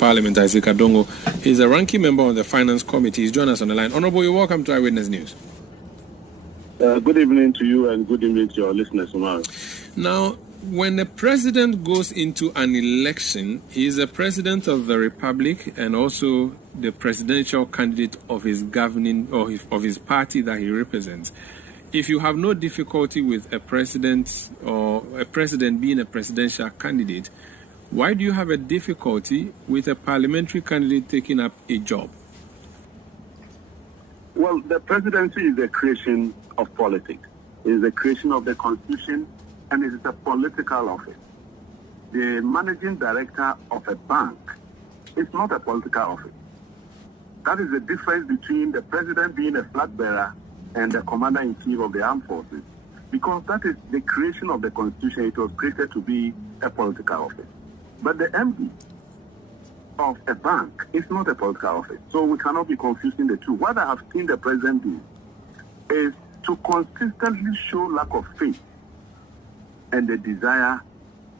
Parliament, Isaac Adongo. He's a ranking member on the Finance Committee. He's joined us on the line. Honorable, you're welcome to Eyewitness News. Good evening to you and good evening to your listeners. Now, when the president goes into an election, he is the president of the republic and also the presidential candidate of his governing or of his party that he represents. If you have no difficulty with a president or a president being a presidential candidate, why do you have a difficulty with a parliamentary candidate taking up a job? Well, the presidency is the creation of politics. It is the creation of the constitution, and it is a political office. The managing director of a bank is not a political office. That is the difference between the president being a flag bearer and the commander-in-chief of the armed forces, because that is the creation of the constitution. It was created to be a political office. But the MD of a bank is not a political office. So we cannot be confusing the two. What I have seen the president do is to consistently show lack of faith and the desire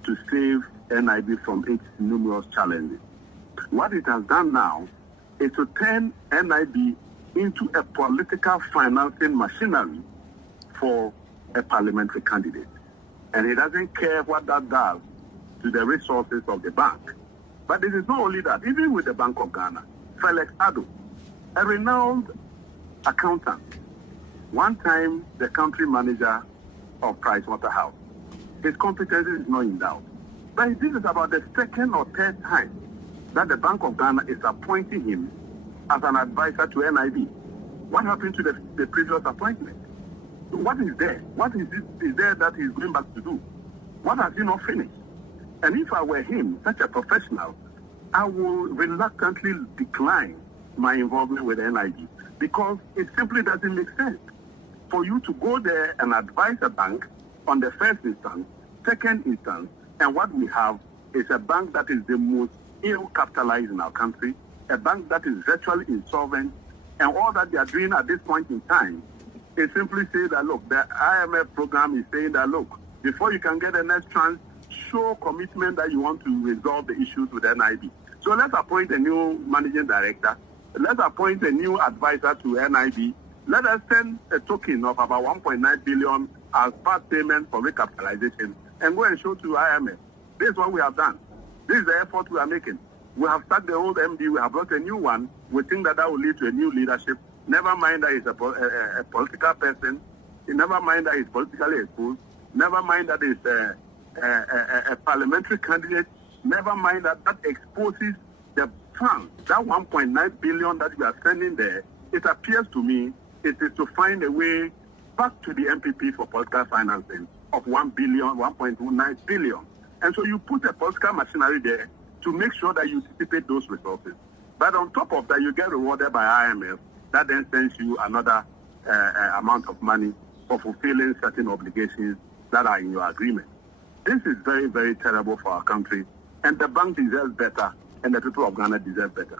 to save NIB from its numerous challenges. What it has done now is to turn NIB into a political financing machinery for a parliamentary candidate. And he doesn't care what that does to the resources of the bank. But it is not only that. Even with the Bank of Ghana, Felix Addo, a renowned accountant, one time the country manager of Pricewaterhouse, his competence is not in doubt. But this is about the second or third time that the Bank of Ghana is appointing him as an advisor to NIB. What happened to the previous appointment? What is there? What is there that he's going back to do? What has he not finished? And if I were him, such a professional, I would reluctantly decline my involvement with NIB because it simply doesn't make sense for you to go there and advise a bank on the first instance, second instance, and what we have is a bank that is the most ill-capitalized in our country, a bank that is virtually insolvent, and all that they are doing at this point in time is simply say that, look, the IMF program is saying that, look, before you can get the next chance, show commitment that you want to resolve the issues with NIB. So let's appoint a new managing director. Let's appoint a new advisor to NIB. Let us send a token of about 1.9 billion as part payment for recapitalization and go and show to IMF. This is what we have done. This is the effort we are making. We have sacked the old MD. We have brought a new one. We think that will lead to a new leadership. Never mind that he's a political person. Never mind that he's politically exposed. Never mind that he's a parliamentary candidate. Never mind that exposes the funds, that 1.9 billion that we are sending there. It appears to me it is to find a way back to the MPP for political financing of 1 billion, 1.29 billion. And so you put a political machinery there to make sure that you dissipate those resources. But on top of that, you get rewarded by IMF. That then sends you another amount of money for fulfilling certain obligations that are in your agreement. This is very, very terrible for our country. And the bank deserves better, and the people of Ghana deserve better.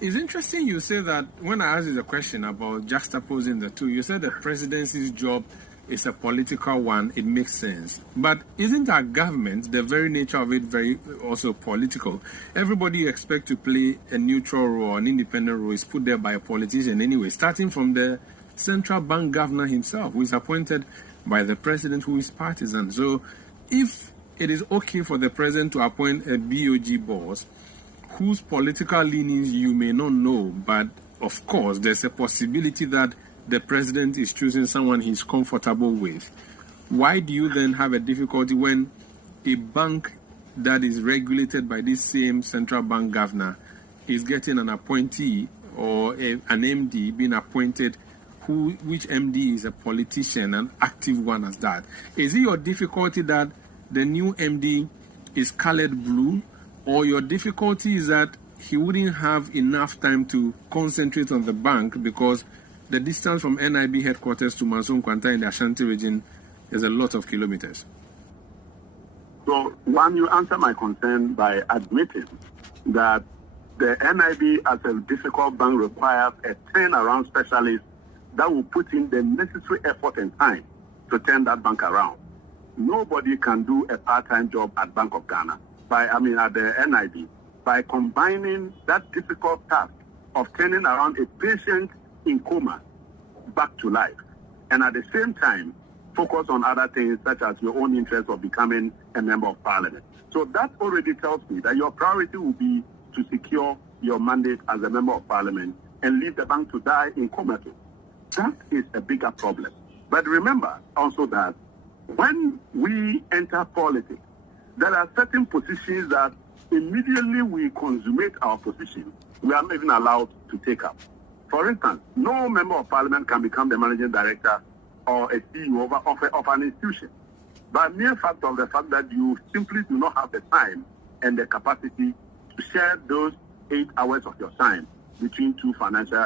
It's interesting you say that when I asked you the question about juxtaposing the two, you said the presidency's job is a political one. It makes sense. But isn't our government, the very nature of it, very also political? Everybody you expect to play a neutral role, an independent role, is put there by a politician anyway, starting from the central bank governor himself, who is appointed by the president, who is partisan. So if it is okay for the president to appoint a BOG boss whose political leanings you may not know, but of course there's a possibility that the president is choosing someone he's comfortable with, why do you then have a difficulty when a bank that is regulated by this same central bank governor is getting an appointee or an MD being appointed which MD is a politician, an active one as that? Is it your difficulty that the new MD is colored blue, or your difficulty is that he wouldn't have enough time to concentrate on the bank because the distance from NIB headquarters to Manson Kwanta in the Ashanti region is a lot of kilometers? So, one, you answer my concern by admitting that the NIB as a difficult bank requires a turnaround specialist that will put in the necessary effort and time to turn that bank around. Nobody can do a part-time job at Bank of Ghana, at the NIB, by combining that difficult task of turning around a patient in coma back to life, and at the same time focus on other things such as your own interest of becoming a member of parliament. So that already tells me that your priority will be to secure your mandate as a member of parliament and leave the bank to die in comatose. That is a bigger problem. But remember also that when we enter politics, there are certain positions that immediately we consummate our position, we are not even allowed to take up. For instance, no member of parliament can become the managing director or a CEO of an institution. By mere fact of the fact that you simply do not have the time and the capacity to share those 8 hours of your time between two financial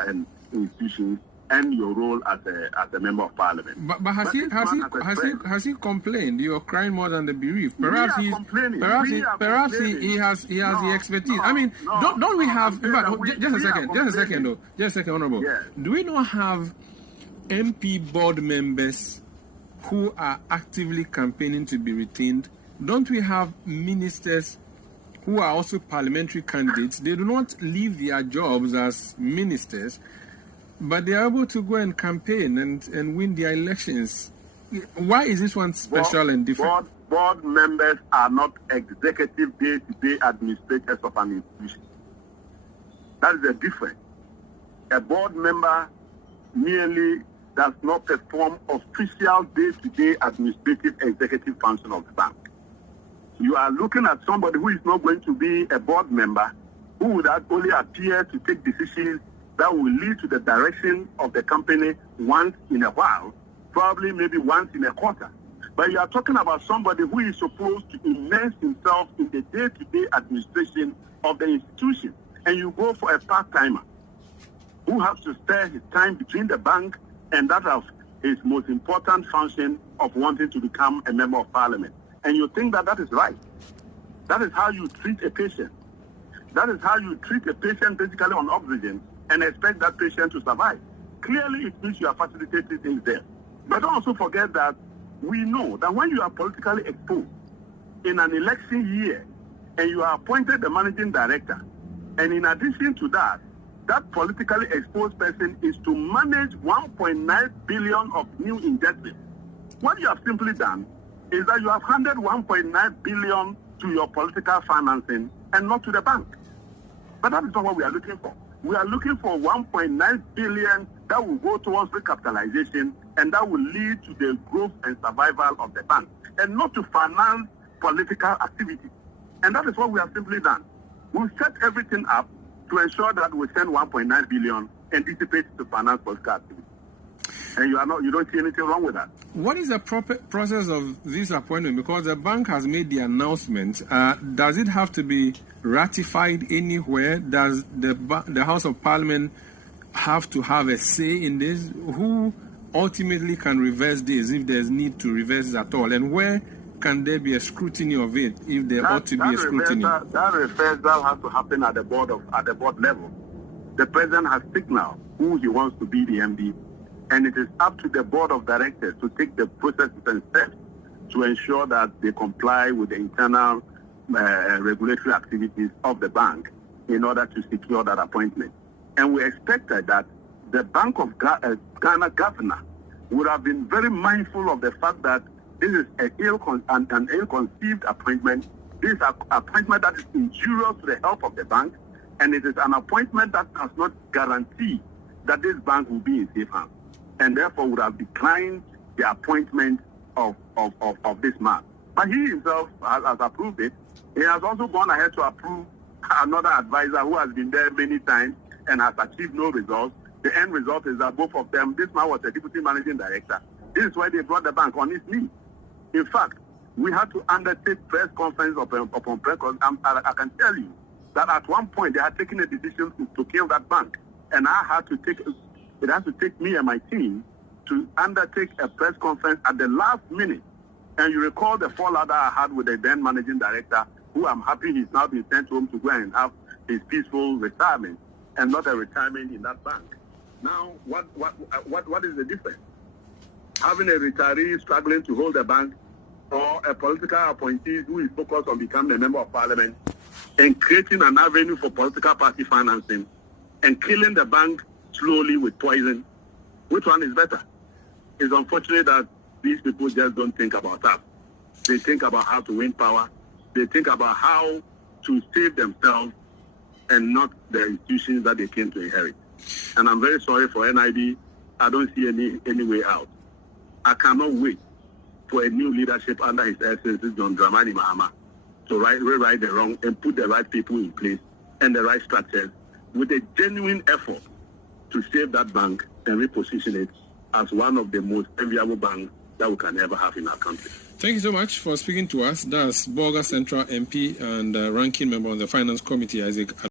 institutions and your role as a member of parliament. But has he complained? You're crying more than the bereaved. Perhaps he has the expertise. Don't we have? Just a second, Honorable. Yes. Do we not have MP board members who are actively campaigning to be retained? Don't we have ministers who are also parliamentary candidates? They do not leave their jobs as ministers, but they are able to go and campaign and win their elections. Why is this one special and different? Board members are not executive day-to-day administrators of an institution. That is the difference. A board member merely does not perform official day-to-day administrative executive function of the bank. You are looking at somebody who is not going to be a board member, who would only appear to take decisions that will lead to the direction of the company once in a while, probably maybe once in a quarter. But you are talking about somebody who is supposed to immerse himself in the day-to-day administration of the institution, and you go for a part-timer who has to spare his time between the bank and that of his most important function of wanting to become a member of parliament. And you think that is right. That is how you treat a patient. That is how you treat a patient basically on oxygen and expect that patient to survive. Clearly, it means you are facilitating things there. But don't also forget that we know that when you are politically exposed in an election year and you are appointed the managing director, and in addition to that, that politically exposed person is to manage 1.9 billion of new investments. What you have simply done is that you have handed 1.9 billion to your political financing and not to the bank. But that is not what we are looking for. We are looking for 1.9 billion that will go towards recapitalization and that will lead to the growth and survival of the bank, and not to finance political activity. And that is what we have simply done. We've set everything up to ensure that we send 1.9 billion and dissipate to finance political activity. And you don't see anything wrong with that. What is the proper process of this appointment? Because the bank has made the announcement. Does it have to be ratified anywhere? Does the House of Parliament have to have a say in this? Who ultimately can reverse this if there's need to reverse it at all? And where can there be a scrutiny of it if there ought to be a scrutiny? That reversal has to happen at the board level. The president has signaled who he wants to be the MD, and it is up to the board of directors to take the processes and steps to ensure that they comply with the internal regulatory activities of the bank in order to secure that appointment. And we expected that the Bank of Ghana governor would have been very mindful of the fact that this is an ill-conceived appointment. This is an appointment that is injurious to the health of the bank, and it is an appointment that does not guarantee that this bank will be in safe hands, and therefore would have declined the appointment of this man. But he himself has approved it. He has also gone ahead to approve another advisor who has been there many times and has achieved no results. The end result is that both of them, this man was a deputy managing director. This is why they brought the bank on its knees. In fact, we had to undertake press conference upon press conference. I can tell you that at one point they had taken a decision to kill that bank, and it had to take me and my team to undertake a press conference at the last minute. And you recall the fallout that I had with the then managing director, who I'm happy he's now been sent home to go and have his peaceful retirement, and not a retirement in that bank. Now, what is the difference? Having a retiree struggling to hold a bank, or a political appointee who is focused on becoming a member of parliament and creating an avenue for political party financing and killing the bank slowly with poison, which one is better? It's unfortunate that these people just don't think about that. They think about how to win power. They think about how to save themselves and not the institutions that they came to inherit. And I'm very sorry for NIB. I don't see any way out. I cannot wait for a new leadership under His Excellency John Dramani Mahama to rewrite the wrong and put the right people in place and the right structures with a genuine effort to save that bank and reposition it as one of the most enviable banks that we can ever have in our country. Thank you so much for speaking to us. That's Bolga Central MP and ranking member on the Finance Committee, Isaac